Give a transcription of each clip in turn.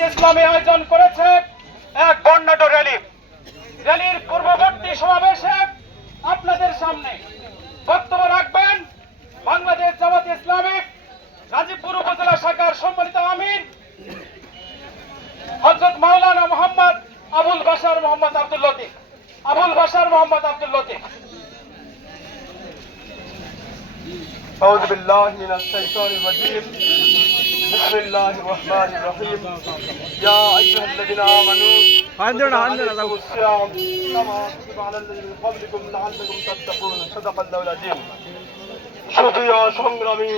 ইসলামী আয়োজন করেছে এক বর্ণাঢ্য র্যালি র্যালির পূর্ববর্তী সমাবেশে আপনাদের সামনে বক্তব্য রাখবেন বাংলাদেশ জামাত ইসলামী গাজীপুর উপজেলা শাখার সম্মানিত আমির হজরত মাওলানা মোহাম্মদ আবুল বাশার মোহাম্মদ আব্দুল লতিফ আবুল বাশার মোহাম্মদ আব্দুল লতিফ أعوذ بالله من الشيطان الرجيم بسم الله الرحمن الرحيم يا أيها الذين آمنوا عندنا- كتب عندنا عليكم الصيام كما كتب على الذين من قبلكم لعلكم تتقون صدق الله العظيم সুপ্রিয় সংগ্রামী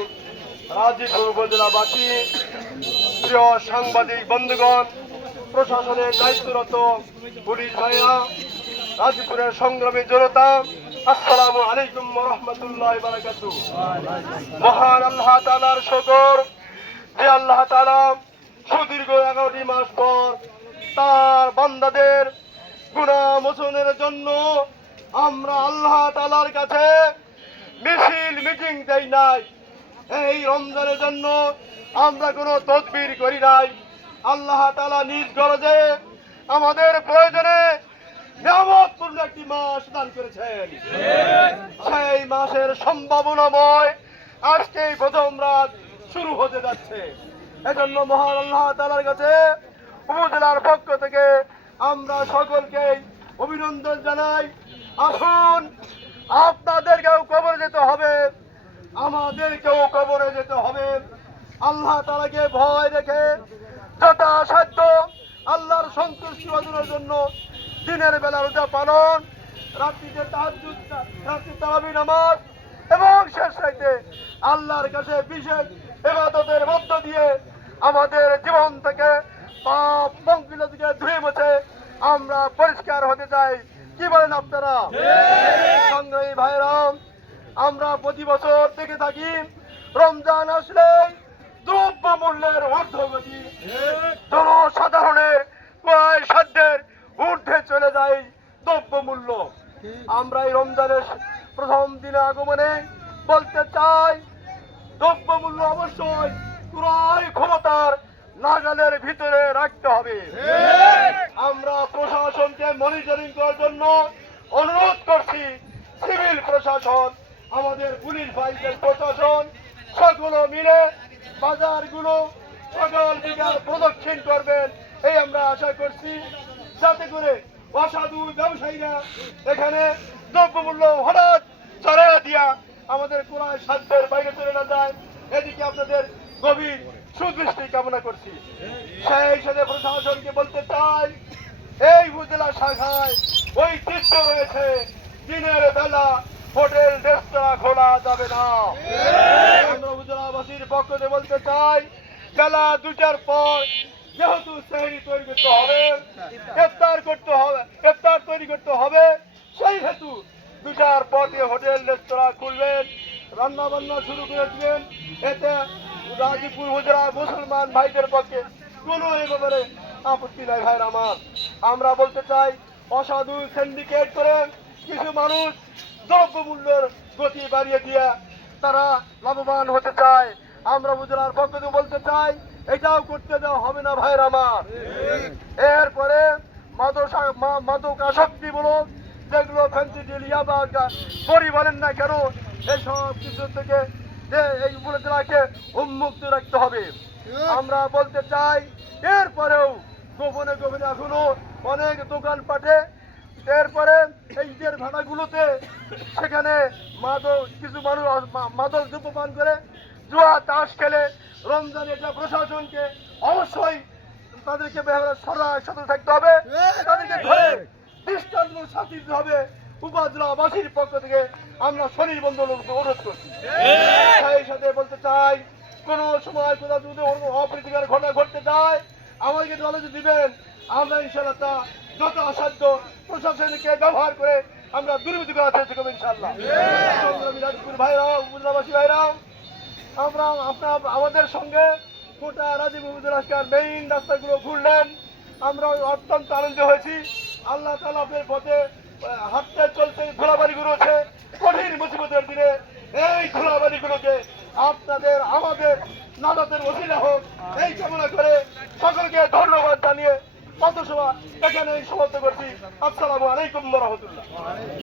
রাজীবপুর উপজেলাবাসী প্রিয় সাংবাদিক বন্ধুগণ প্রশাসনের দায়িত্বরত পুলিশ ভাইরা রাজীবপুরের সংগ্রামী জনতা আসসালামু আলাইকুম রহমতুল্লাহ বারাকাতু মহান আল্লাহ তালার শকর যে আল্লাহ তালা সুদীর্ঘ এগারোটি মাস পর তার বান্দাদের গুণা মোচনের জন্য আমরা আল্লাহ তালার কাছে মিছিল মিটিং দেই নাই। এই রমজানের জন্য আমরা কোনো তদবির করি নাই। আল্লাহ তালা নিজ গরজে আমাদের প্রয়োজনে নিয়ামতপূর্ণ একটি মাস দান করেছেন। সেই মাসের সম্ভাবনাময় আজকেই প্রথম রাত শুরু হতে যাচ্ছে। এজন্য মহান আল্লাহ তালার কাছে উপজেলার পক্ষ থেকে আমরা সকলকে অভিনন্দন জানাই। আসুন, আপনাদেরকেও কবরে যেতে হবে, আমাদেরকেও কবরে যেতে হবে। আল্লাহ তালাকে ভয় রেখে যথাসাধ্য আল্লাহর সন্তুষ্টি অর্জনের জন্য দিনের বেলা রোজা পালন রাত্রিতে তাহাজ্জুদ রাত্রি তারাবি নামাজ এবং শেষ রাইতে আল্লাহর কাছে বিশেষ ইবাদতের মধ্য দিয়ে আমাদের জীবন থেকে পাপ থেকে ধুয়ে মুছে আমরা পরিষ্কার হতে চাই। কি বলেন আপনারা? সংগ্রামী ভাইরাম আমরা প্রতি বছর দেখে থাকি, রমজান আসলে দ্রব্য মূল্যের ঊর্ধ্বগতি। জনসাধারণের সাধ্যের ঊর্ধ্বে চলে যায় দ্রব্য মূল্য। আমরা এই রমজানের প্রথম দিনে আগমনে বলতে চাই দ্রব্য মূল্য অবশ্যই ক্রয় ক্ষমতার নাগালের ভিতরে রাখতে হবে। আমরা প্রশাসনকে মনিটরিং করার জন্য অনুরোধ করছি, সিভিল প্রশাসন, আমাদের পুলিশ ভাইদের প্রশাসন, সকল মিলে বাজারগুলো সকল বিকাল প্রদক্ষিণ করবেন, এই আমরা আশা করছি। যাতে করে অসাধু ব্যবসায়ীরা এখানে দ্রব্যমূল্য হঠাৎ চড়াইয়া দিয়া আমাদের কোরআন সাধ্যের বাইরে চলে না যায়, এদিকে আপনাদের গভীর সুদৃষ্টি কামনা করছি। সেই সাথে প্রশাসনকে বলতে চাই, এই উপজেলা শাখায় ওই ঐতিহ্য রয়েছে, দিনের বেলা হোটেল, রেস্তোরাঁ খোলা যাবে না। আমরা উপজেলাবাসীর পক্ষ থেকে বলতে চাই, বেলা দুটার পর যেহেতু সেহরি তৈরি করতে হবে, ইফতার করতে হবে, ইফতার তৈরি করতে হবে সেই হেতু দুটার দিয়ে হোটেল রেস্তোরাঁ খুলবেন রান্না বান্না শুরু করে দিবেন। এতে গাজীপুর উপজেলা মুসলমান ভাইদের পক্ষে কোনো এ ব্যাপারে আপত্তি নাই ভাইর আমার। আমরা বলতে চাই অসাধু সিন্ডিকেট করে কিছু মানুষ দ্রব্য মূল্যের গতি বাড়িয়ে দিয়ে তারা লাভবান হতে চায়। আমরা উপজেলার পক্ষ থেকে বলতে চাই এটাও করতে দেওয়া হবে না ভাইর আমার। এরপরে মাদক মাদক আসক্তি বলো যেগুলো ফ্যান্সিডিল ইয়াবা বলেন না কেন? এসব কিছু থেকে যে এই উপজেলাকে উন্মুক্ত রাখতে হবে। আমরা বলতে চাই, এরপরেও গোপনে গোপনে এখনও অনেক দোকান পাঠে এরপরে এই ঈদের ভাড়াগুলোতে সেখানে মাদক, কিছু মানুষ মাদক ধূমপান করে, জুয়া, তাস খেলে রমজান এটা প্রশাসনকে অবশ্যই তাদেরকে সরার সাথে থাকতে হবে। তাদেরকে দৃষ্টান্ত শাস্তি দিতে হবে উপজেলাবাসীর পক্ষ থেকে। আমরা শরীর বন্ধ অনুরোধ করছি। সেই সাথে বলতে চাই কোন সময় কোথাও যদি অপ্রীতিকর ঘটনা ঘটতে যায় আমাদেরকে নলেজ দিবেন। আমরা ইনশাল্লাহ তা যত অসাধ্য প্রশাসনকে ব্যবহার করে আমরা দুর্নীতি করার চেষ্টা করব ইনশাল্লাহ রাজপুর ভাইরাও উপজেলাবাসী ভাইরাও আমরা আপনার আমাদের সঙ্গে গোটা রাজীব উপজেলার মেইন রাস্তাগুলো ঘুরলেন। আমরা অত্যন্ত আনন্দ হয়েছি। আল্লাহ তালাফের পথে হাঁটতে চলতে ধুলাবাড়িগুলো আছে কঠিন মুসিবতের দিনে এই ধুলাবাড়িগুলোকে আপনাদের, আমাদের নাদাদের ওসিলা হোক, এই কামনা করে সকলকে ধন্যবাদ জানিয়ে পথসভা এখানে সমাপ্ত করছি। আসসালামু আলাইকুম রহমতুল্লাহ।